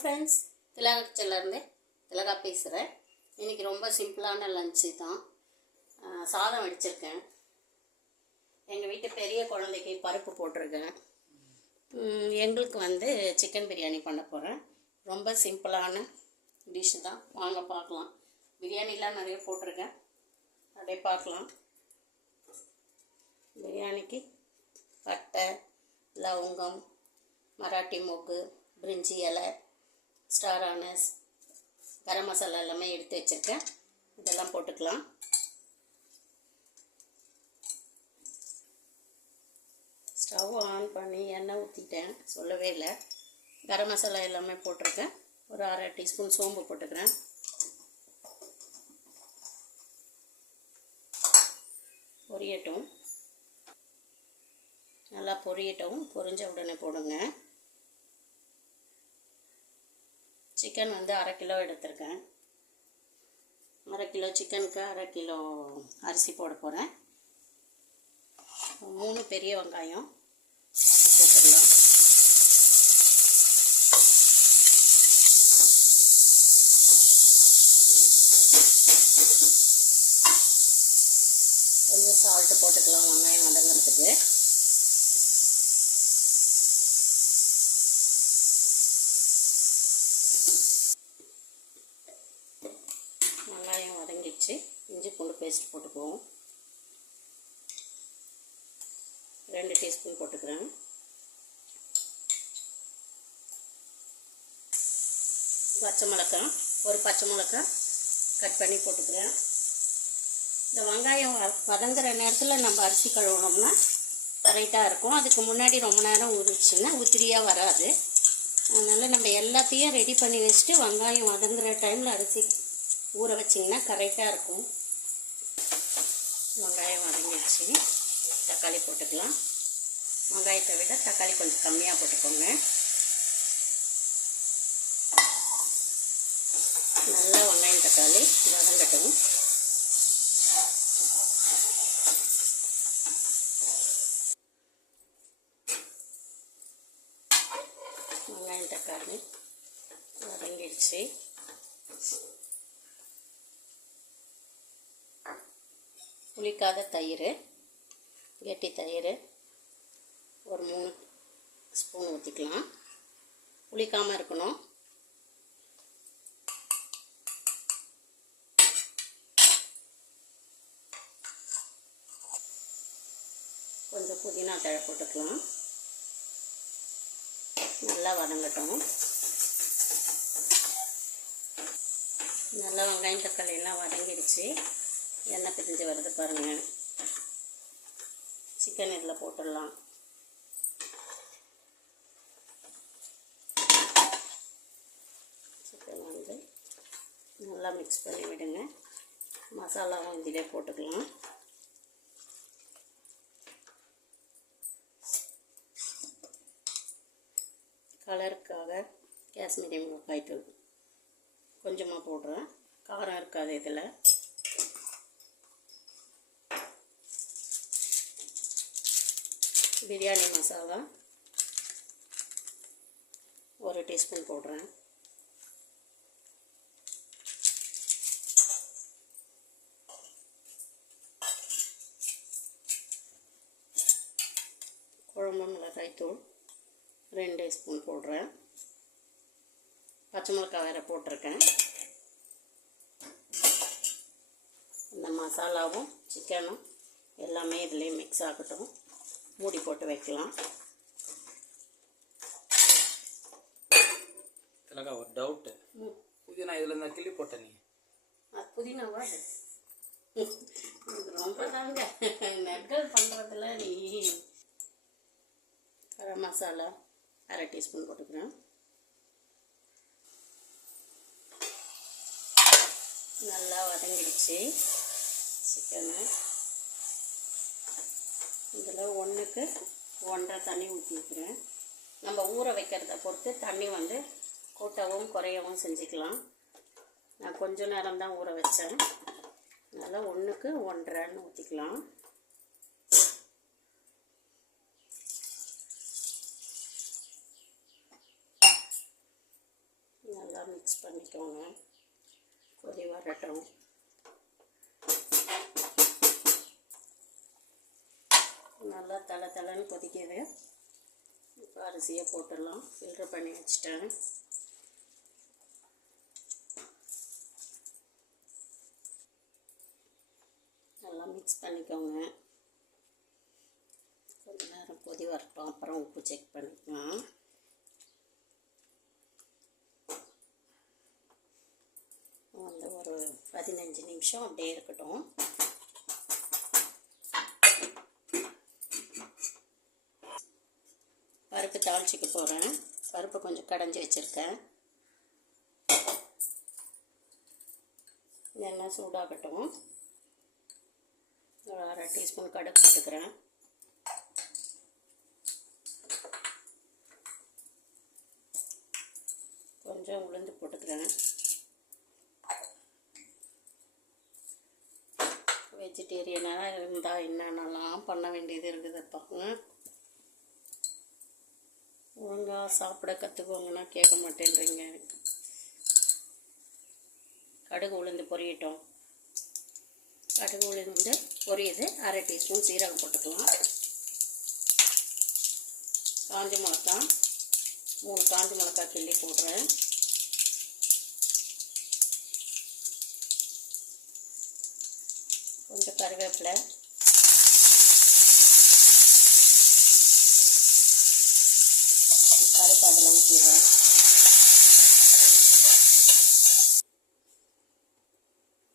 Friends திலகச்சிலேருந்து திலகா பேசுகிறேன் இன்றைக்கி ரொம்ப சிம்பிளான லஞ்சு தான். சாதம் வடிச்சிருக்கேன். எங்கள் வீட்டு பெரிய குழந்தைக்கு பருப்பு போட்டிருக்கேன். எங்களுக்கு வந்து சிக்கன் பிரியாணி பண்ண போகிறேன் ரொம்ப சிம்பிளான டிஷ்ஷு தான். வாங்க பார்க்கலாம். பிரியாணிலாம் நிறைய போட்டிருக்கேன். அப்படியே பார்க்கலாம். பிரியாணிக்கு பட்டை லவங்கம் மராட்டி மொக்கு பிரிஞ்சி இலை ஸ்டார் ஆனஸ் கரம் மசாலா எல்லாமே எடுத்து வச்சுருக்கேன். இதெல்லாம் போட்டுக்கலாம். ஸ்டவ் ஆன் பண்ணி எண்ணெய் ஊற்றிட்டேன் சொல்லவே இல்லை. கரம் மசாலா எல்லாமே போட்டிருக்கேன். ஒரு அரை டீஸ்பூன் சோம்பு போட்டுக்கிறேன். பொரியட்டும். நல்லா பொரியட்டும். பொரிஞ்ச உடனே போடுங்க. சிக்கன் வந்து அரை கிலோ எடுத்திருக்கேன். அரை கிலோ சிக்கனுக்கு அரை கிலோ அரிசி போட போகிறேன் மூணு பெரிய வெங்காயம் போட்டுடலாம். கொஞ்சம் சால்ட்டு போட்டுக்கலாம் வெங்காயம் வதங்கிறதுக்கு வெங்காயம் வதங்கிடுச்சு. இஞ்சி பூண்டு பேஸ்ட் போட்டுக்குவோம். ரெண்டு டீஸ்பூன் போட்டுக்கிறேன். பச்சை மிளகாய் ஒரு பச்சை மிளகா கட் பண்ணி போட்டுக்கிறேன். இந்த வெங்காயம் வ- வதங்குற நேரத்தில் நம்ம அரிசி கழுவுனோம்னா கரெக்டாக இருக்கும். அதுக்கு முன்னாடி ரொம்ப நேரம் ஊறிச்சுன்னா உதிரியாக வராது. அதனால் நம்ம எல்லாத்தையும் ரெடி பண்ணி வச்சுட்டு வெங்காயம் வதங்குற டைமில் அரிசி ஊற வச்சிங்கன்னா கரெக்டாக இருக்கும். வெங்காயம் வதங்கிடுச்சு தக்காளி போட்டுக்கலாம். வெங்காயத்தை விட தக்காளி கொஞ்சம் கம்மியாக போட்டுக்கோங்க. நல்லா வெங்காயம் தக்காளி வதங்கட்டும். வெங்காயம் தக்காளி வதங்கிடுச்சு. புளிக்காத தயிர் கெட்டி தயிர் ஒரு மூணு ஸ்பூன் ஊற்றிக்கலாம் புளிக்காமல் இருக்கணும். கொஞ்சம் புதினா தழை போட்டுக்கலாம். நல்லா வதங்கட்டும். நல்லா வெங்காயம் தக்காளி எல்லாம் வதங்கிடுச்சு எண்ணெய் பிரிஞ்சு வருது பாருங்கள் சிக்கன் இதில் போட்டுடலாம். சிக்கன் வந்து நல்லா மிக்ஸ் பண்ணி விடுங்க. மசாலாவும் இதிலே போட்டுக்கலாம். கலருக்காக காஷ்மீரி மிளகாய் தூள் கொஞ்சமாக போடுறேன். காரம் இருக்காது இதில். பிரியாணி மசாலா ஒரு டீஸ்பூன் போடுறேன். குழம்பு மிளகாய் தூள் ரெண்டு ஸ்பூன் போடுறேன். பச்சை மிளகாய் வேறு போட்டிருக்கேன். இந்த மசாலாவும் சிக்கனும் எல்லாமே இதுலேயும் மிக்ஸ் ஆகட்டும். மூடி போட்டு வைக்கலாம். திலகா ஒரு டவுட்டு புதினா இதில் இருந்தால் கிள்ளி போட்ட நீ. அது புதினாவா ரொம்ப தாங்க. நெற்கள் பண்ணுறதுல நீ. கரம் மசாலா அரை டீஸ்பூன் போட்டுக்கிறேன். நல்லா வதங்கிடுச்சு. சிக்கனு. இதில் ஒன்றுக்கு ஒன்றரை தண்ணி ஊற்றிக்கிறேன் நம்ம ஊற வைக்கிறத பொறுத்து தண்ணி வந்து கூட்டவும் குறையவும் செஞ்சுக்கலாம். நான் கொஞ்ச நேரம் தான் ஊற வச்சேன். அதனால் ஒன்றுக்கு ஒன்றரைன்னு ஊற்றிக்கலாம். நல்லா மிக்ஸ் பண்ணிக்கோங்க. கொதி வரட்டும். நல்லா தலை தலைன்னு கொதிக்கிது. இப்போ அரிசியை போட்டுடலாம். ஃபில்டர் பண்ணி வச்சுட்டேன். நல்லா மிக்ஸ் பண்ணிக்கோங்க. கொஞ்ச நேரம் கொதி வரட்டும். அப்புறம் உப்பு செக் பண்ணிக்கலாம். வந்து ஒரு பதினஞ்சு நிமிஷம் அப்படியே இருக்கட்டும். பருப்பு தாளிச்சிக்க போகிறேன் பருப்பு கொஞ்சம் கடைஞ்சி வச்சுருக்கேன். எண்ணெய் சூடாகட்டும். ஒரு அரை டீஸ்பூன் கடுகு போட்டுக்கிறேன். கொஞ்சம் உளுந்து போட்டுக்கிறேன். வெஜிடேரியனாக இருந்தால் என்னென்னலாம் பண்ண வேண்டியது இருக்குது ம்? ஒழுங்கா சாப்பிட கற்றுக்கோங்கன்னா கேட்க மாட்டேன்றீங்க. கடுகு உளுந்து பொரியட்டும். கடுகு உளுந்து பொரியுது அரை டீஸ்பூன் சீரகம் போட்டுக்கலாம். காஞ்ச மிளகா மூணு காஞ்ச மிளகா கிள்ளி போடுறேன். கொஞ்சம் கருவேப்பிலை பருப்பு அதில் ஊற்றிடுறேன்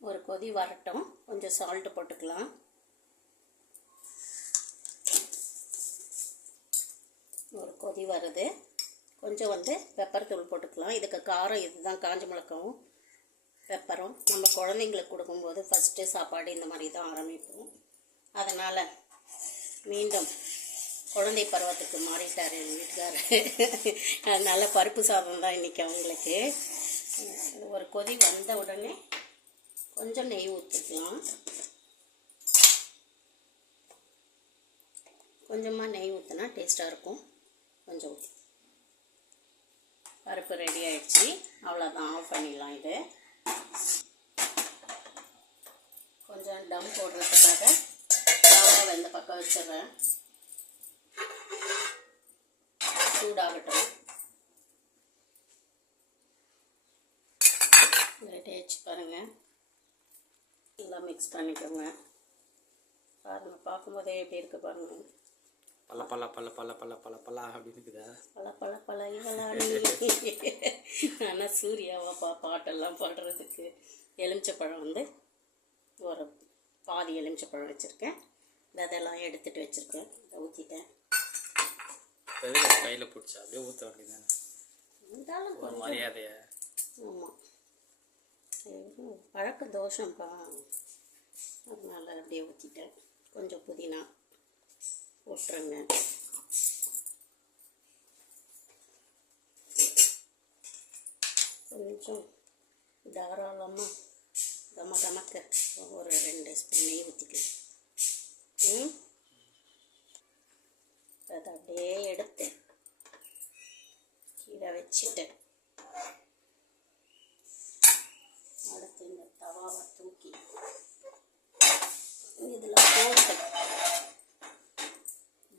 ஒரு கொதி வரட்டும். கொஞ்சம் சால்ட்டு போட்டுக்கலாம். ஒரு கொதி வருது. கொஞ்சம் வந்து பெப்பர் தூள் போட்டுக்கலாம். இதுக்கு காரம் இதுதான் காஞ்ச மிளகாவும் பெப்பரும் நம்ம குழந்தைங்களுக்கு கொடுக்கும்போது ஃபஸ்ட்டு சாப்பாடு இந்த மாதிரி தான் ஆரம்பிப்போம். அதனால் மீண்டும் குழந்தை பருவத்துக்கு மாறிட்டார் எங்கள் வீட்டுக்காரர் அதனால் பருப்பு சாதம் தான் இன்றைக்கி அவங்களுக்கு. ஒரு கொதி வந்த உடனே கொஞ்சம் நெய் ஊற்றிக்கலாம் கொஞ்சமாக நெய் ஊற்றினா டேஸ்ட்டாக இருக்கும். கொஞ்சம் ஊற்றி பருப்பு ரெடி ஆயிடுச்சு. அவ்வளோதான் ஆஃப் பண்ணிடலாம் இது. கொஞ்சம் டம் போடுறதுக்காக தவா வெந்த பக்கம் வச்சிடுறேன். சூடாகட்டும் ஆயிடுச்சு பாருங்கள் எல்லாம் மிக்ஸ் பண்ணிக்கோங்க. பாருங்க பார்க்கும்போதே எப்படி இருக்கு பாருங்க. பல்ல பல்ல பல்ல பல்ல பல்ல பல்ல பல்ல அப்படின்னு இருக்குதா பல பல பல ஆனால் சூர்யாவா பா பாட்டெல்லாம் பாடுறதுக்கு எலுமிச்சப்பழம் வந்து ஒரு பாதி எலுமிச்சப்பழம் வச்சுருக்கேன். அதெல்லாம் எடுத்துகிட்டு வச்சுருக்கேன். ஊற்றிட்டேன் கையில் பிடிச்சா அப்படியே ஊற்ற வேண்டியதானே ஒரு மரியாதைய? ஆமாம் பழக்க தோஷம்ப்பா அதனால அப்படியே ஊற்றிட்டேன் கொஞ்சம் புதினா போட்டுருங்க. கொஞ்சம் தாராளமாக கம கமக்க ஒரு ரெண்டு ஸ்பூன் நெய் ஊற்றிக்கலாம் ம்? அதை அப்படியே எடுத்தேன் கீழே வச்சுட்டேன் அடுத்து இந்த தவாவை தூக்கி இதில் போட்டு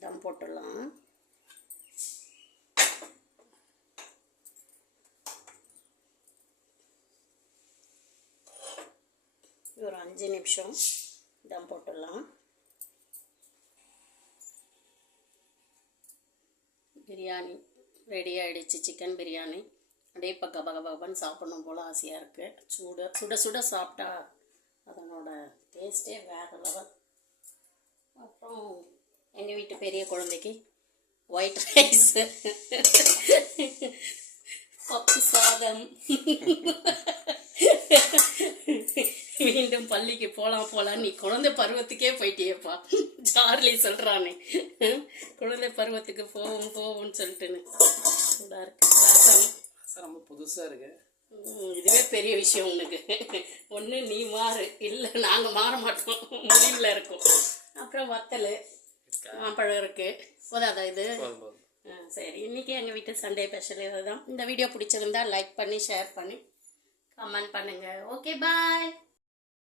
தம் போட்டுடலாம். ஒரு அஞ்சு நிமிஷம் தம் போட்டுடலாம். பிரியாணி ரெடி ஆகிடுச்சு சிக்கன் பிரியாணி. அப்படியே இப்போ கப கப கபன்னு சாப்பிடணும் போல் ஆசையாக இருக்குது சுட சுட சுட சாப்பிட்டா அதனோட டேஸ்ட்டே வேறு லெவல் அப்புறம் எங்கள் வீட்டு பெரிய குழந்தைக்கு ஒயிட் ரைஸ் பப்பு சாதம். மீண்டும் பள்ளிக்கு போகலாம் போகலாம் நீ குழந்தை பருவத்துக்கே போயிட்டியேப்பா. சார்லி சொல்கிறானே குழந்தை பருவத்துக்கு போவோம் போவோம்னு சொல்லிட்டுன்னு. சூடாக இருக்கு. ரொம்ப புதுசாக இருக்கு. இதுவே பெரிய விஷயம் உனக்கு. ஒன்று நீ மாறு. இல்லை நாங்கள் மாற மாட்டோம். முடிவில் இருக்கோம். அப்புறம் வத்தல். இருக்கா? மாம்பழம் இருக்கு. போதாதா இது? சரி. இன்றைக்கி எங்கள் வீட்டு சண்டே ஸ்பெஷல் இதுதான். இந்த வீடியோ பிடிச்சிருந்தா லைக் பண்ணி ஷேர் பண்ணி கமெண்ட் பண்ணுங்கள் ஓகே பாய்